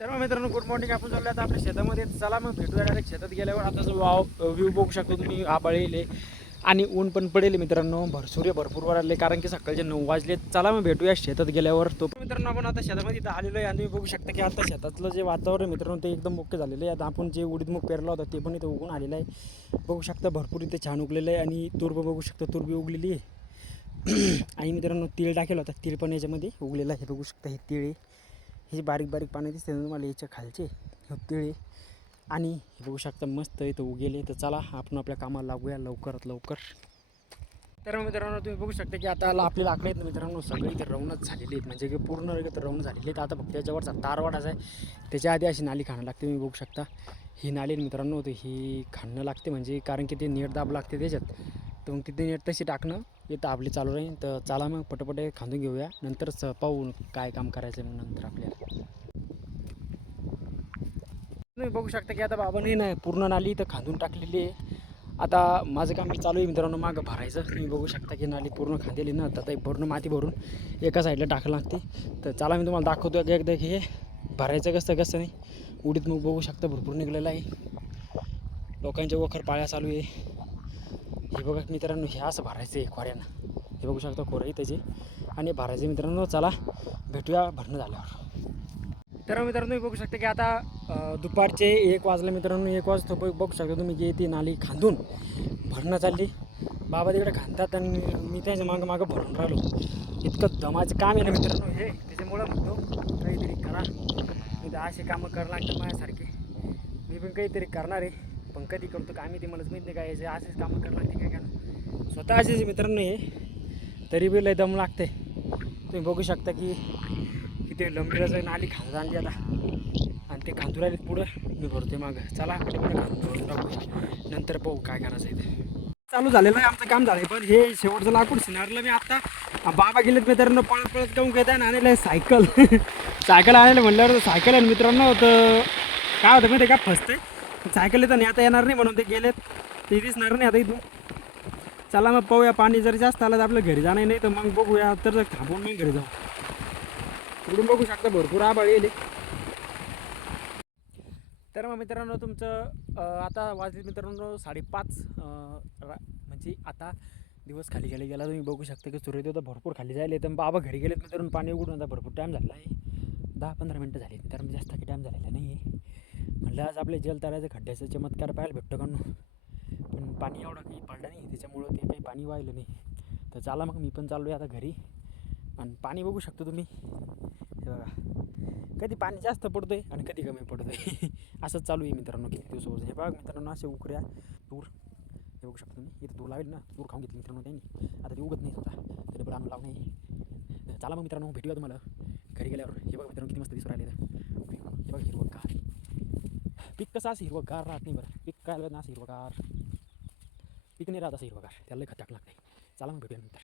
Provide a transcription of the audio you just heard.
तर मग मित्रांनो गुड मॉर्निंग. आपण चाललो आता आपल्या शेतामध्ये. चला मग भेटूया डायरेक्ट शेतात गेल्यावर. आता जो व्ह्यू बघू शकतो तुम्ही, आभाळ आणि ऊन पण पडेल मित्रांनो. सूर्य भरपूर वर आले कारण की सकाळचे 9 वाजले. चला मग भेटूया शेतात गेल्यावर. तो मित्रांनो आपण आता शेतामध्ये इथं आलेलो आहे आणि तुम्ही बघू शकता की आता शेतातलं जे वातावरण मित्रांनो ते एकदम मुख्य झालेलं आहे. आता आपण जे उडीदमुग पेरला होता ते पण इथं उगून आलेलं आहे. बघू शकता भरपूर इथे छान उगलेलं आहे आणि तूर बघू शकता, तूर बी उगलेली आहे. आणि मित्रांनो तीळ टाकेल होता, तीळ पण याच्यामध्ये उगलेलं आहे. बघू शकता हे तीळ, हे बारीक बारीक पाणी दिसते ना तुम्हाला याच्या खालचे, हे तिळे. आणि हे बघू शकता मस्त इथं उगेले. तर चला आपण आपल्या कामाला लागूया लवकरात लवकर. तर मित्रांनो तुम्ही बघू शकता की आता आपले लाकडं आहेत मित्रांनो सगळे इथे रवणच झालेली आहेत, म्हणजे की पूर्ण इथं रवण झालेली आहेत. आता फक्त त्याच्यावरचा तार वाटायचा आहे, त्याच्या आधी अशी नाली खाणं लागते. तुम्ही बघू शकता ही नाली मित्रांनो, तर ही खाणं लागते म्हणजे कारण की ते नेट दाब लागते त्याच्यात. तर मग तिथे नेट तशी टाकणं इथं आपली चालू राहील. तर चला मग पटपट खांदून घेऊया, नंतरच पाहू काय काम करायचं मग नंतर आपल्याला. तुम्ही बघू शकता की आता बाबांनी नाही पूर्ण नाली इथं खांदून टाकलेली आहे. आता माझं काम मी चालू आहे मित्रांनो मागं भरायचं. तुम्ही बघू शकता की नाली पूर्ण खांदेली ना, तर पूर्ण माती भरून एका साईडला टाकायला लागते. तर चला मी तुम्हाला दाखवतो एकदा की हे भरायचं कसं कसं नाही. उडीद मग बघू शकता भरपूर निघलेलं आहे, लोकांच्या वखर पाळ्या चालू आहे. हे बघा मित्रांनो हे असं भरायचं आहे खोऱ्यानं. हे बघू शकता खोरं त्याचे आणि भरायचे मित्रांनो. चला भेटूया भरणं झाल्यावर. तर मित्रांनो तुम्ही बघू शकता की आता दुपारचे 1 वाजले मित्रांनो. 1 वाजता बघू शकता तुम्ही की ती नाली खांदून भरणं चालली. बाबा तिकडे खांदतात आणि मी त्याच्या मागं मागं भरून राहिलो. इतकं दमाचं काम आहे ना मित्रांनो हे, त्याच्यामुळं म्हणतो काहीतरी करा. मी तर असे कामं करावं लागतं माझ्यासारखे. मी पण काहीतरी करणार आहे, पण कधी करतो का आम्ही ते मलाच माहीत नाही. काय याचे असेच कामं करावं लागते काय का स्वतः असेच मित्रांनो हे, तरी बी लय दम लागते. तुम्ही बघू शकता की किती लंबीला नाली खांदून आणली आता आणि ते खांदून राहिले पुढं, मी भरते मागं. चला कुठे खांदून टाकू, नंतर पाहू काय करायचं आहे. चालू झालेलं आहे आमचं काम झालं, पण हे शेवटचं लाकूड सिनारलं मी आता. बाबा गेलेत मित्रांनो पळत पळत जाऊन घेत आहे आणलं आहे सायकल. सायकल आणायला म्हणल्यावर सायकल आहे मित्रांनो. तर काय होतं माहिती आहे का, फसते सायकल तर नेता येणार नाही म्हणून ते गेलेत, ते दिसणार नाही आता इथून. चला मग पाहूया, पाणी जर जास्त आलं तर आपलं घरी जाणार नाही तर मग बघूया, तर थांबून मग घरी जाऊ. इकडून बघू शकता भरपूर आभाळ येईल. तर मग मित्रांनो तुमचं आता वाजले मित्रांनो 5:30. म्हणजे आता दिवस खाली खाली गेला. तुम्ही बघू शकता की सूर्योदय तर भरपूर खाली जायले. तर बाबा घरी गेलेत मित्रांनो, पाणी उघडून आता भरपूर टाईम झाला आहे. 10-15 मिनटं झाली तर जास्त काही टाईम झालेला नाही आहे. म्हणलं आज आपले जलताऱ्याचे खड्ड्याचा चमत्कार पाहायला भेटतो का, पण पाणी एवढं काही पडलं नाही त्याच्यामुळं ते काही पाणी वाहिलं नाही. तर चला मग मी पण चाललो आहे आता घरी. आणि पाणी बघू शकतो तुम्ही, हे बघा कधी पाणी जास्त पडतोय आणि कधी कमी पडतोय. असंच चालू आहे मित्रांनो किती दिवसापासून. हे बघा मित्रांनो असे उकऱ्या तूर, हे बघू शकतो तुम्ही. इथं तूर लावेल ना, तूर खाऊन घेतली मित्रांनो त्यांनी. आता ते उगत नाही स्वतः, तरी पण आणून लावणे. चला मग मित्रांनो भेटूया तुम्हाला घरी गेल्यावर. हे बघा मित्रांनो किती मस्त दिसून राहिले. हे बघा हिरवगार पीक कसं असं हिरवगार राहत नाही बरं. पीक काय ना असं हिरवगार पीक नाही राहत, असं हिरवगार त्याला खत टाकलं लागते. चला मग भेटूया नंतर.